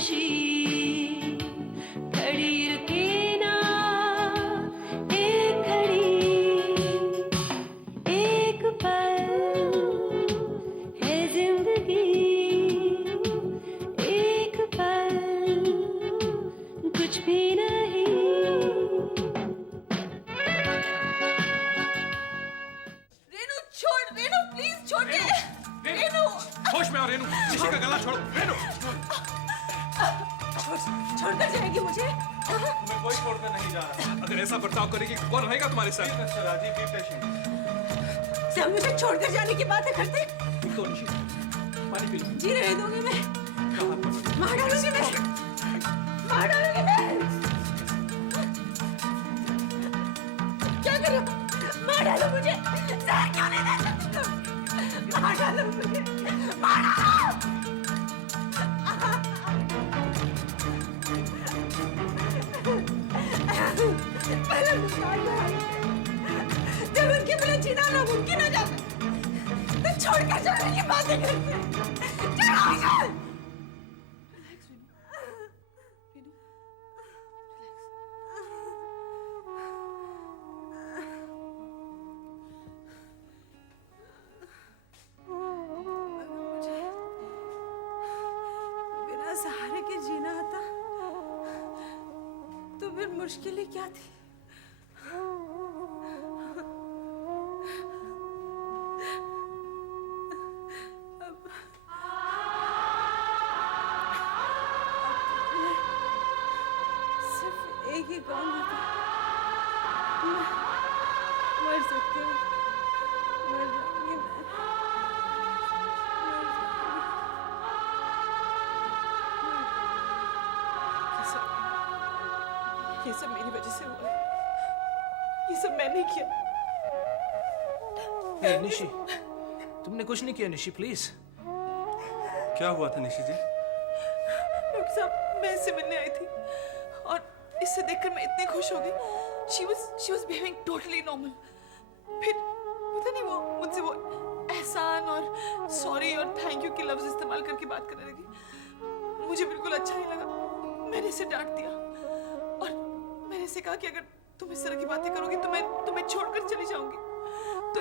खुशी खड़ी रुके ना एक घड़ी, एक पल है जिंदगी, एक पल कुछ भी नहीं। रेनू छोड़, रेनू प्लीज छोड़ दे। रेनू होश में आओ रेनू, किसी का गला छोड़ो रेनू। छोड़कर जाएगी मुझे? मैं कोई छोड़कर नहीं जा रहा। अगर ऐसा बर्ताव करेगी कौन रहेगा तुम्हारे साथ? Mister Rajiv be patient. जब मुझे छोड़कर जाने की बातें करते तो निशी पानी पी लो। जी रह दूंगी मैं, मार डालूंगी मैं, मार डालूंगी मैं। क्या करूं? मार डालो मुझे, जहर क्यों नहीं देते? मार डालो मुझे, मार डालो। पहले नुकसान हुआ। जब उनके बिना जीना नामुमकिन हो जाता तो छोड़कर जाने की बातें करते। चलो मुझे। बिना सहारे के जीना आता तो फिर मुश्किलें क्या थी? सिर्फ एक ही काम होता, मर सकती हूँ, मर जाऊंगी मैं, ये सब मेरी वजह से हुआ है। ये सब मैंने किया। हे निशी, तुमने कुछ नहीं किया निशी, प्लीज। क्या हुआ था निशी जी? डॉक्टर साहब, मैं इससे मिलने आई थी और इससे देखकर मैं इतनी खुश हो गई। She was behaving totally normal. फिर पता नहीं वो मुझसे वो एहसान और सॉरी और थैंक यू के लफ्ज इस्तेमाल करके बात करने लगी। मुझे बिल्कुल अच्छा नहीं लगा। मैंने इसे डांट दिया और मैंने इसे कहा कि अगर तुम इस तरह की बातें करोगी तो मैं तुम्हें छोड़कर चली जाऊंगी। तो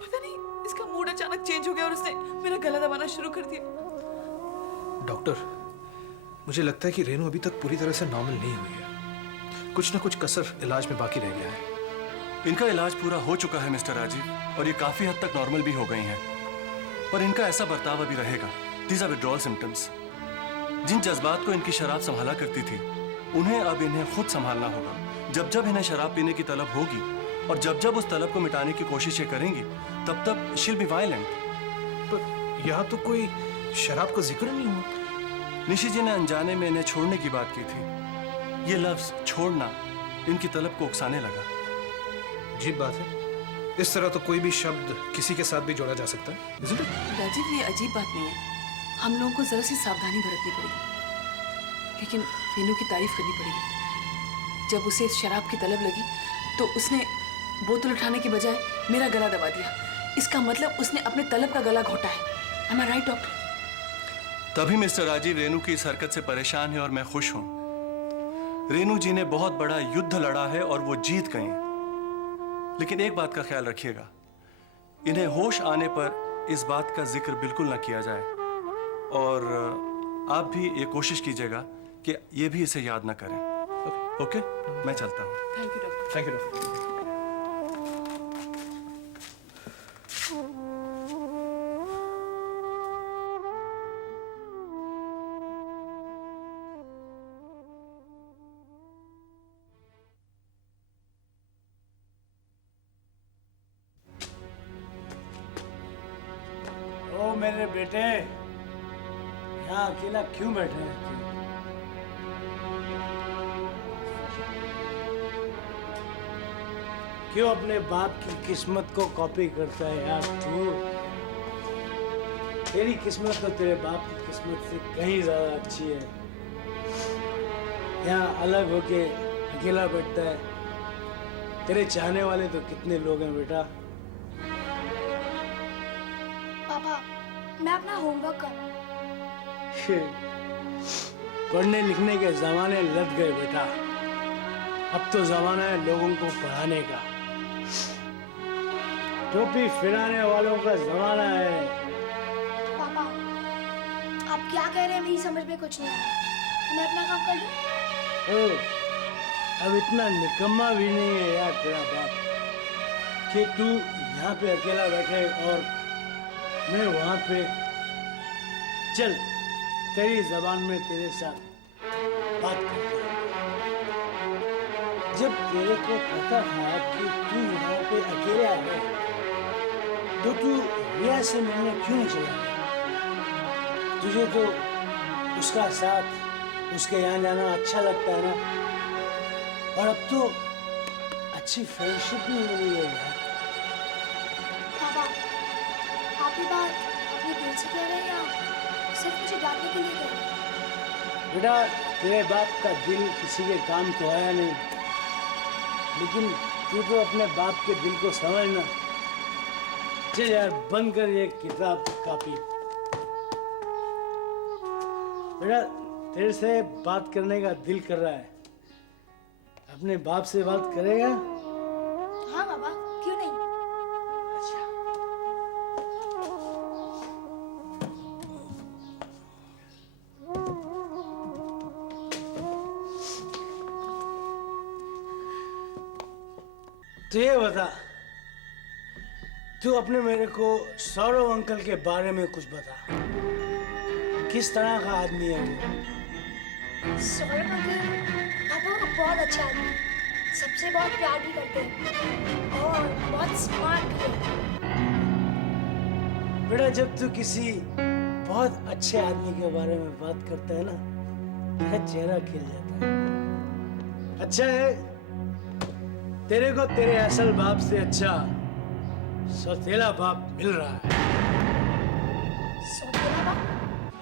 पता नहीं इसका मूड अचानक चेंज हो गया और उसने मेरा गला दबाना शुरू कर दिया। डॉक्टर, मुझे लगता है कि रेनू अभी तक पूरी तरह से नॉर्मल नहीं हुई है। कुछ ना कुछ कसर इलाज में बाकी रह गया है। इनका इलाज पूरा हो चुका है मिस्टर राजीव, और ये काफी हद तक नॉर्मल भी हो गई हैं। पर इनका ऐसा बर्ताव अभी रहेगा। These are withdrawal symptoms. जिन जज्बात को इनकी शराब संभाला करती थी, उन्हें अब इन्हें खुद संभालना होगा। जब जब इन्हें शराब पीने की तलब होगी और जब जब उस तलब को मिटाने की कोशिशें करेंगी, तब तब शील बी वायलेंट। पर यहाँ तो कोई शराब का जिक्र नहीं हुआ। निशी जी ने अनजाने में इन्हें छोड़ने की बात की थी। ये लफ्ज छोड़ना इनकी तलब को उकसाने लगा। अजीब बात है, इस तरह तो कोई भी शब्द किसी के साथ भी जोड़ा जा सकता है। राजीव, ये अजीब बात नहीं है। हम लोगों को जरा सी सावधानी बरतनी पड़ेगी, लेकिन रेनू की तारीफ करनी पड़ेगी। जब उसे शराब की तलब लगी तो उसने बोतल उठाने के बजाय मेरा गला दबा दिया। इसका मतलब उसने अपने तलब का गला घोटा है। Am I right, doctor? तभी मिस्टर राजीव रेनू की इस हरकत से परेशान है और मैं खुश हूं। रेनू जी ने बहुत बड़ा युद्ध लड़ा है और वो जीत गई। लेकिन एक बात का ख्याल रखिएगा, इन्हें होश आने पर इस बात का जिक्र बिल्कुल ना किया जाए, और आप भी ये कोशिश कीजिएगा कि ये भी इसे याद ना करें। ओके? मैं चलता हूँ। Thank you doctor. Thank you doctor. ओ मेरे बेटे, यहाँ अकेला क्यों बैठे हैं तू? क्यों अपने बाप की किस्मत को कॉपी करता है यार तू? तेरी किस्मत तो तेरे बाप की किस्मत से कहीं ज्यादा अच्छी है। यहाँ अलग होके अकेला बैठता है। तेरे चाहने वाले तो कितने लोग हैं बेटा। पापा, मैं अपना होमवर्क कर। पढ़ने लिखने के जमाने लग गए बेटा। अब तो जमाना है लोगों को पढ़ाने का। टोपी फिराने वालों का जमाना है। पापा, आप क्या कह रहे हैं मेरी समझ में कुछ नहीं आ रहा। मैं अपना काम कर लूं? ओ, अब इतना निकम्मा भी नहीं है यार तेरा बाप कि तू यहाँ पे अकेला बैठे और मैं वहाँ पे। चल तेरी जबान में तेरे साथ बात करते हैं। जब तेरे को पता था कि तू यहाँ पे अकेला है तो तू रिया से मिलने क्यों नहीं चला गया? तुझे तो उसका साथ, उसके यहाँ जाना अच्छा लगता है ना। और अब तो अच्छी फ्रेंडशिप भी मिली है यार। पापा, आप ये बात अपने दिल से कह रहे हैं या सिर्फ मुझे डांटने के लिए कह रहे हैं? बेटा तेरे बाप का दिल किसी के काम तो आया नहीं, लेकिन तू तो अपने बाप के दिल को समझना। चल यार बंद कर ये किताब कॉपी। बेटा तेरे से बात करने का दिल कर रहा है, अपने बाप से बात करेगा? हाँ पापा, क्यों नहीं? अच्छा। तो ये बता, तू अपने मेरे को सौरव अंकल के बारे में कुछ बता। किस तरह का आदमी है वो? सौरभ अंकल पापा को बहुत अच्छा आदमी, सबसे बहुत प्यार भी करते हैं और बहुत स्मार्ट भी है। बेटा जब तू किसी बहुत अच्छे आदमी के बारे में बात करता है ना, तेरा चेहरा खिल जाता है। अच्छा है तेरे को तेरे असल बाप से अच्छा सौतेला बाप मिल रहा है। सौतेला बाप?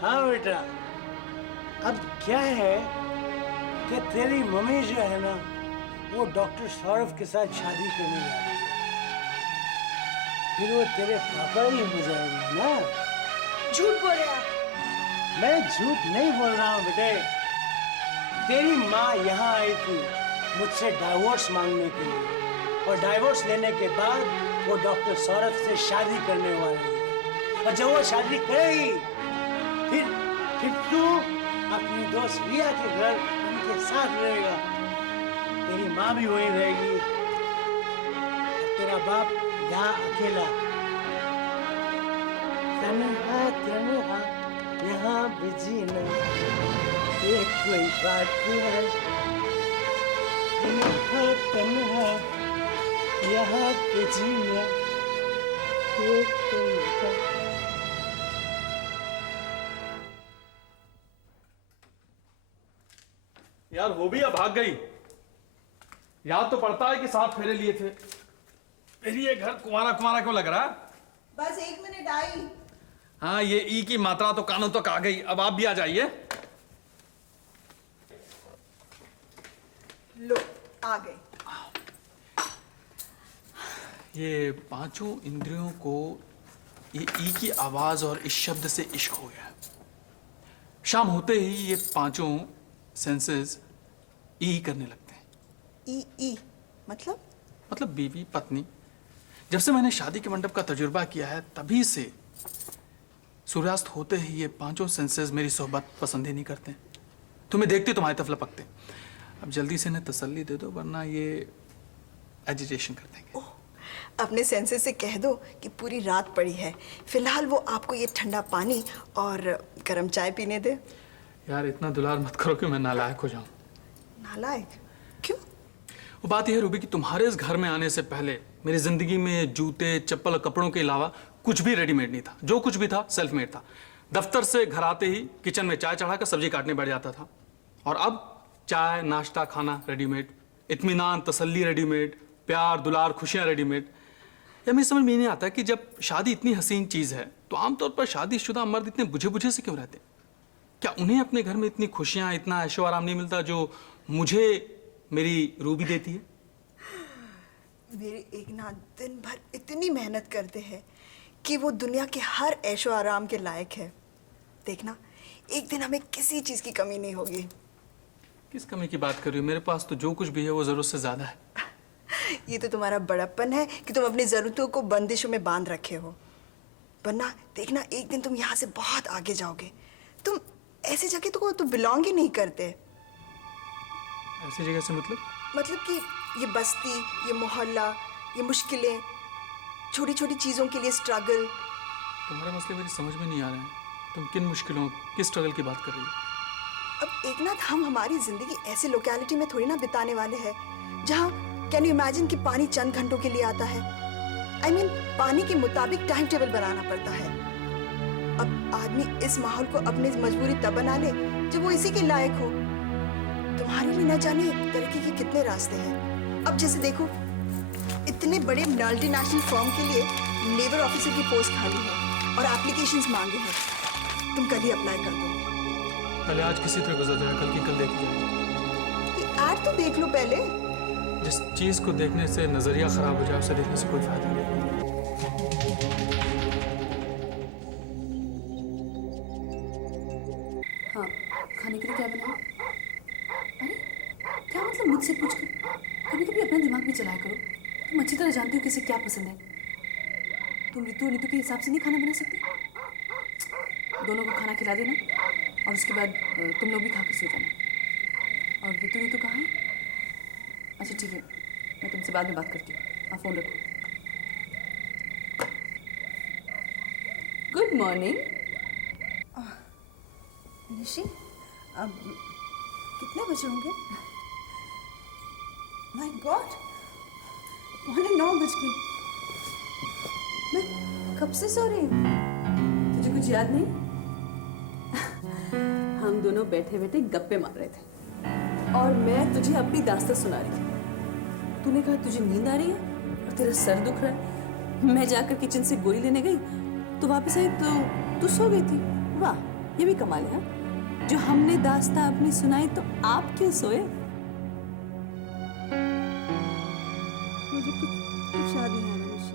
हाँ बेटा, अब क्या है कि तेरी मम्मी जो है ना वो डॉक्टर सौरभ के साथ शादी करने जा रही है, फिर वो तेरे पापा ही हो जाएंगे ना। झूठ बोल रहे हैं आप। मैं झूठ नहीं बोल रहा हूँ बेटे। तेरी माँ यहाँ आई थी मुझसे डाइवोर्स मांगने के लिए, और डाइवोर्स लेने के बाद वो डॉक्टर सौरभ से शादी करने वाली है। और जब वो शादी करेगी फिर तू अपनी दोस्त रिया के घर उनके साथ रहेगा। तेरी माँ भी वहीं रहेगी, तेरा बाप यहाँ अकेला। तन्हा तन्हा यहाँ भी जीना ये कोई बात है। तन्हा तन्हा यहाँ पे जीना ये कोई बात। यार वो भी अब भाग गई। याद तो पड़ता है कि 7 फेरे लिए थे। फिर ये घर कुंवारा कुंवारा क्यों लग रहा? बस 1 मिनट आई। हाँ, ये ई की मात्रा तो कानों तक आ गई। अब आप भी आ जाइए। लो आ गए। ये पांचों इंद्रियों को ये ई की आवाज और इस शब्द से इश्क हो गया। शाम होते ही ये पांचों सेंसेस ई करने लगते हैं। ई मतलब बीवी पत्नी। जब से मैंने शादी के मंडप का तजुर्बा किया है तभी से सूर्यास्त होते ही ये पांचों सेंसेस मेरी सोहबत पसंद ही नहीं करते। तुम्हें देखते तुम्हारी तरफ लपकते। अब जल्दी से इन्हें तसल्ली दे दो वरना ये एजिटेशन कर देंगे। अपने सेंसेस से कह दो कि पूरी रात पड़ी है, फिलहाल वो आपको ये ठंडा पानी और गर्म चाय पीने दे। यार इतना दुलार मत करो कि मैं नालायक हो जाऊं। नालायक? क्यों? वो बात यह है रूबी कि तुम्हारे इस घर में आने से पहले मेरी जिंदगी में जूते चप्पल कपड़ों के अलावा कुछ भी रेडीमेड नहीं था। जो कुछ भी था सेल्फ मेड था। दफ्तर से घर आते ही किचन में चाय चढ़ाकर सब्जी काटने बैठ जाता था, और अब चाय नाश्ता खाना रेडीमेड, इत्मीनान तसल्ली रेडीमेड, प्यार दुलार खुशियां रेडीमेड। या मुझे समझ में नहीं आता कि जब शादी इतनी हसीन चीज है तो आमतौर पर शादीशुदा मर्द इतने बुझे बुझे से क्यों रहते? क्या उन्हें अपने घर में इतनी खुशियां इतना ऐशो आराम नहीं मिलता जो मुझे मेरी रूबी देती है? मेरे एक ना दिन भर इतनी मेहनत करते हैं कि वो दुनिया के हर ऐशो आराम के लायक है। देखना एक दिन हमें किसी चीज़ की कमी नहीं होगी। किस कमी की बात कर रही हो? मेरे पास तो जो कुछ भी है वो ज़रूरत से ज़्यादा है। ये तो तुम्हारा बड़प्पन है कि तुम अपनी ज़रूरतों को बंदिशों में बांध रखे हो, वरना देखना एक दिन तुम यहाँ से बहुत आगे जाओगे। तुम ऐसी जगह तो बिलोंग ही नहीं करते। ऐसी जगह से मतलब कि ये बस्ती, ये मोहल्ला, ये मुश्किलें, छोटी छोटी चीज़ों के लिए स्ट्रगल। तुम्हारे मसले मेरी समझ में नहीं आ रहे हैं। तुम किन मुश्किलों, किस स्ट्रगल की बात कर रही हो? अब एकनाथ, हम हमारी जिंदगी ऐसी लोकेलिटी में थोड़ी ना बिताने वाले हैं जहाँ कैन यू इमेजिन कि पानी चंद घंटों के लिए आता है। I mean, पानी के मुताबिक टाइम टेबल बनाना पड़ता है। अब आदमी इस माहौल को अपनी मजबूरी तब बना ले जब वो इसी के लायक हो। तुम्हारे लिए न जाने तरक्की के कितने रास्ते हैं। अब जैसे देखो, इतने बड़े मल्टीनेशनल फर्म के लिए लेबर ऑफिसर की पोस्ट खाली है और एप्लीकेशंस मांगे हैं। तुम कल ही अप्लाई कर दो। पहले आज किसी तरह गुजर जाए, कल की कल देखी जाएगी। ये ऐड तो देख लो पहले। जिस चीज़ को देखने से नज़रिया ख़राब हो जाए उसे देखने से कोई फायदा नहीं। हाँ, खाने के लिए क्या बनाया? अरे क्या मतलब मुझसे पूछ कर? कभी कभी अपना दिमाग भी चलाया करो। तुम अच्छी तरह जानती हो किसे क्या पसंद है। तुम ऋतु और नीतू के हिसाब से नहीं खाना बना सकती? दोनों को खाना खिला देना और उसके बाद तुम लोग भी खा कर सो जाना। और ऋतु नीतू कहाँ है? अच्छा ठीक है, मैं तुमसे बाद में बात करती हूँ। आप फ़ोन रखो। Good morning. निशी, अब कितने बजे होंगे? माय गॉड, 9:15 बज गए। मैं कब से सो रही हूँ? तुझे कुछ याद नहीं? हम दोनों बैठे बैठे गप्पे मार रहे थे और मैं तुझे अपनी दास्तान सुना रही थी। तूने कहा तुझे नींद आ रही है और तेरा सर दुख रहा है। मैं जाकर किचन से गोली लेने गई तो वापस आई तो तू सो गई थी। वाह, ये भी कमाल है। जो हमने दास्तान अपनी सुनाई तो आप क्यों सोए? मुझे कुछ याद नहीं आ रहा निशी।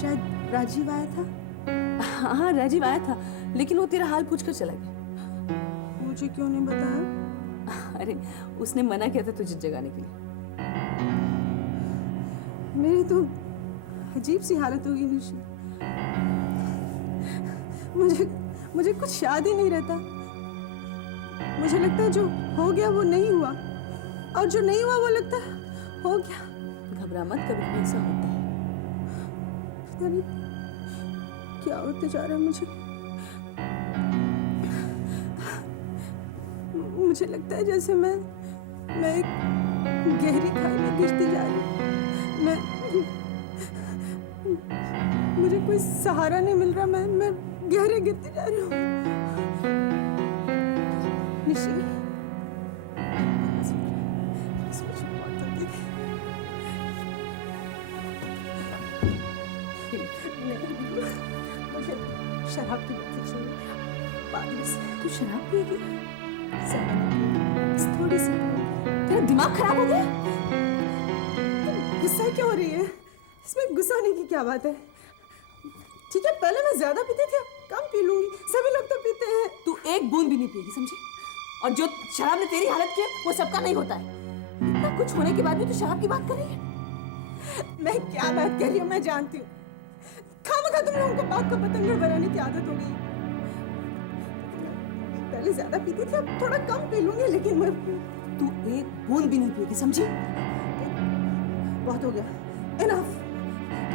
शायद राजीव आया था। हाँ, राजीव आया था, लेकिन वो तेरा हाल पूछकर चला गया। मुझे क्यों नहीं बताया? अरे उसने मना किया था तुझे जगाने के लिए। मेरी तो अजीब सी हालत होगी निशी। मुझे कुछ याद ही नहीं रहता। मुझे लगता है जो हो गया वो नहीं हुआ और जो नहीं हुआ वो लगता है हो गया। घबरा मत, कभी कभी ऐसा होता है। पता नहीं क्या होते जा रहा है मुझे लगता है जैसे मैं एक गहरी खाई में गिरती जा रही हूँ। मुझे कोई सहारा नहीं मिल रहा। मैं गहरे गिरती जा रही हूँ। निशी, शराब की बात चाहिए बाद में से। तू शराब पिएगी? थोड़ी सी। तेरा दिमाग खराब हो गया? गुस्सा क्यों हो रही है? इसमें गुस्सा होने की क्या बात है? ठीक है, पहले मैं ज्यादा पीती थी, अब कम पी लूंगी। सभी लोग तो पीते हैं। तू एक बूंद भी नहीं पिएगी, समझी? और जो शराब ने तेरी हालत की है वो सबका नहीं होता है। इतना कुछ होने के बाद भी तू शराब की बात कर रही है? मैं क्या बात कर रही हूँ मैं जानती हूँ। खामखा तुम लोगों को बात को पतंगड़ बनाने की आदत हो गई। पहले ज्यादा पीती थी, अब थोड़ा कम पी लूंगी, लेकिन मैं तू एक बूंद भी नहीं पिएगी, समझी? बहुत हो गया, इनफ।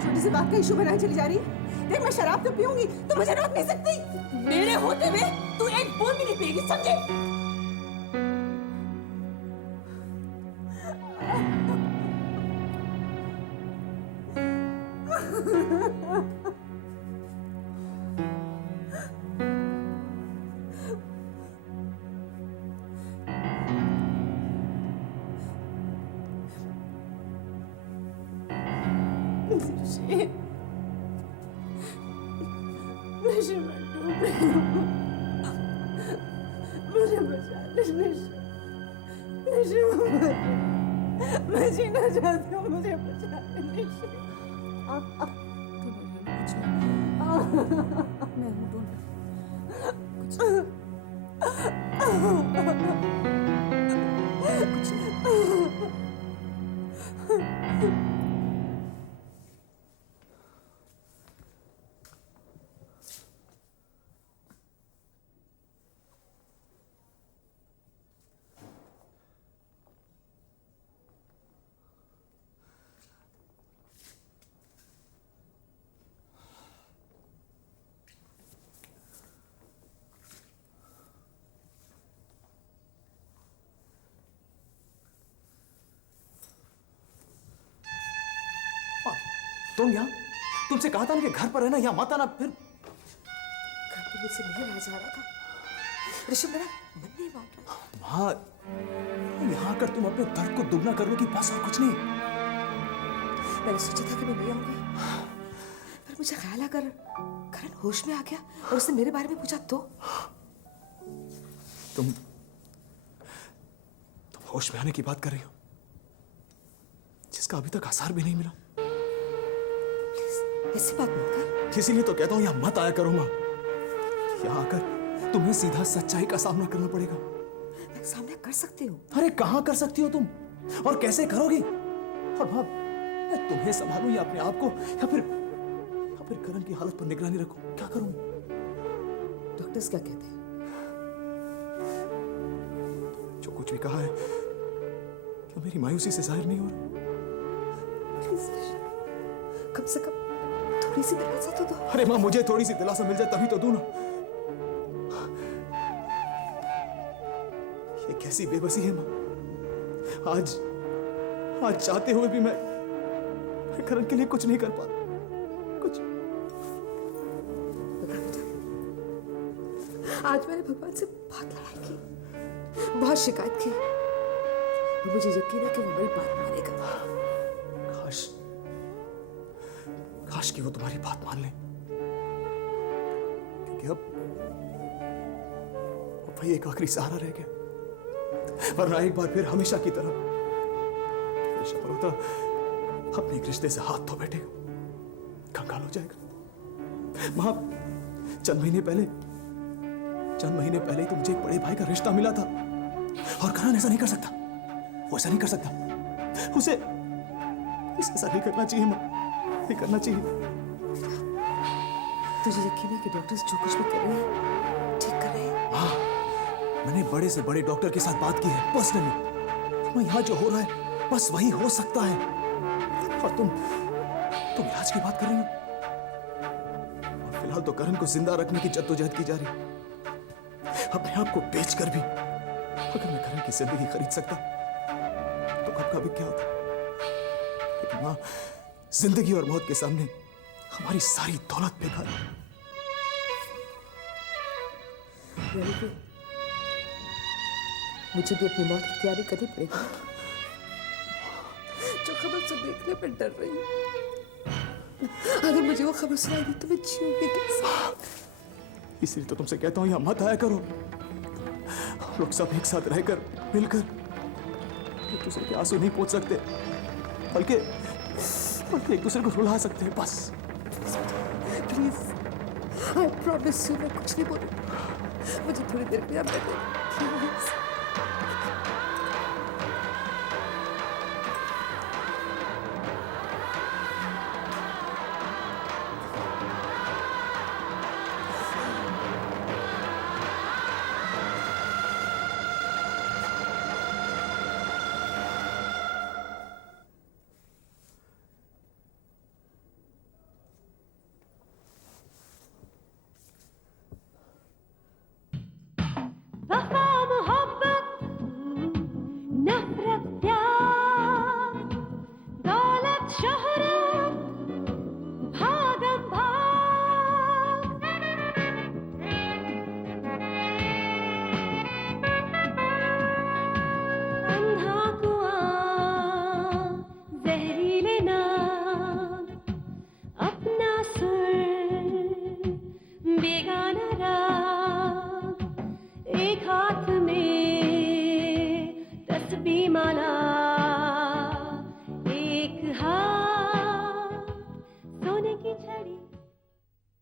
छोटी सी बात का इशू बनाए चली जा रही है। देख, मैं शराब तो पीऊंगी तो मुझे रोक नहीं सकती। मेरे होते हुए तू एक बूंद भी नहीं पिएगी, समझे? मैं जीना चाहती हूँ, मुझे बचा ले। मैं हूँ, don't तुम यहाँ, तुमसे कहा था ना कि घर पर रहना, यहाँ मत आना। फिर घर पे मुझसे नहीं रहा जा रहा था ऋषभ, मेरा मन नहीं मान रहा। हाँ, यहाँ आकर तुम अपने दर्द को दुगना कर लो कि बस और कुछ नहीं। मैंने सोचा था कि मैं नहीं आऊंगी, पर मुझे ख्याल आकर करण होश में आ गया और उसने मेरे बारे में पूछा तो तुम होश में आने की बात कर रही हो, जिसका अभी तक आसार भी नहीं मिला। ऐसी बात मत कर। इसीलिए तो कहता हूं यहाँ मत आया करो माँ। यहाँ आकर तुम्हें सीधा सच्चाई का सामना करना पड़ेगा। मैं सामना कर सकती हूँ। अरे कहाँ कर सकती हो तुम, और कैसे करोगी? और माँ, मैं तुम्हें संभालूं या अपने आप को, या फिर करण की हालत पर निगरानी रखूं? क्या करूं? डॉक्टर्स क्या कहते हैं? जो कुछ भी कहा है, क्या मेरी मायूसी से जाहिर नहीं हो रहा? कम से कम थोड़ी सी दिलासा तो दो। अरे माँ, मुझे थोड़ी सी दिलासा मिल जाए तभी तो दूं ना। ये कैसी बेबसी है माँ। आज चाहते हुए भी मैं करण के लिए कुछ नहीं कर पा रहा। कुछ। आज मैंने भगवान से बहुत लड़ाई की, बहुत शिकायत की, और मुझे यकीन है कि वो मेरी बात मानेगा। काश कि वो तुम्हारी बात मान ले, क्योंकि अब वही एक आखिरी सहारा रह गया। वरना एक बार फिर हमेशा की तरह मल्होत्रा अपने एक रिश्ते से हाथ धो बैठेगा, कंगाल हो जाएगा। मां, चंद महीने पहले तो मुझे एक बड़े भाई का रिश्ता मिला था, और करण ऐसा नहीं कर सकता। वो ऐसा नहीं कर सकता। उसे ऐसा नहीं करना चाहिए मां, नहीं करना चाहिए। तुझे यकीन है कि डॉक्टर्स जो कुछ भी कर रहे हैं ठीक कर रहे हैं? हाँ, मैंने बड़े से बड़े डॉक्टर के साथ बात की है पर्सनली। यहाँ जो हो रहा है बस वही हो सकता है। और तुम इलाज की बात कर रही हो, और फिलहाल तो करण को जिंदा रखने की जद्दोजहद की जा रही है। अपने आप को बेचकर भी अगर मैं करण की जिंदगी खरीद सकता तो कब का भी क्या होता। लेकिन मां, जिंदगी और मौत के सामने हमारी सारी दौलत बेकार है। मुझे भी अपनी मौत की तैयारी करनी पड़ेगी। जो खबर से देखने पर डर रही हूँ, अगर मुझे वो खबर सुनाई दी तो मैं जीऊंगी कैसे? इसलिए तो तुमसे कहता हूं यहाँ मत आया करो। हम लोग सब एक साथ रहकर मिलकर एक दूसरे के आंसू नहीं पोंछ सकते, बल्कि एक दूसरे को रुला सकते हैं। बस प्लीज, आई प्रॉमिस यू, मैं कुछ नहीं बोलूंगी। मुझे थोड़ी देर के लिए प्लीज।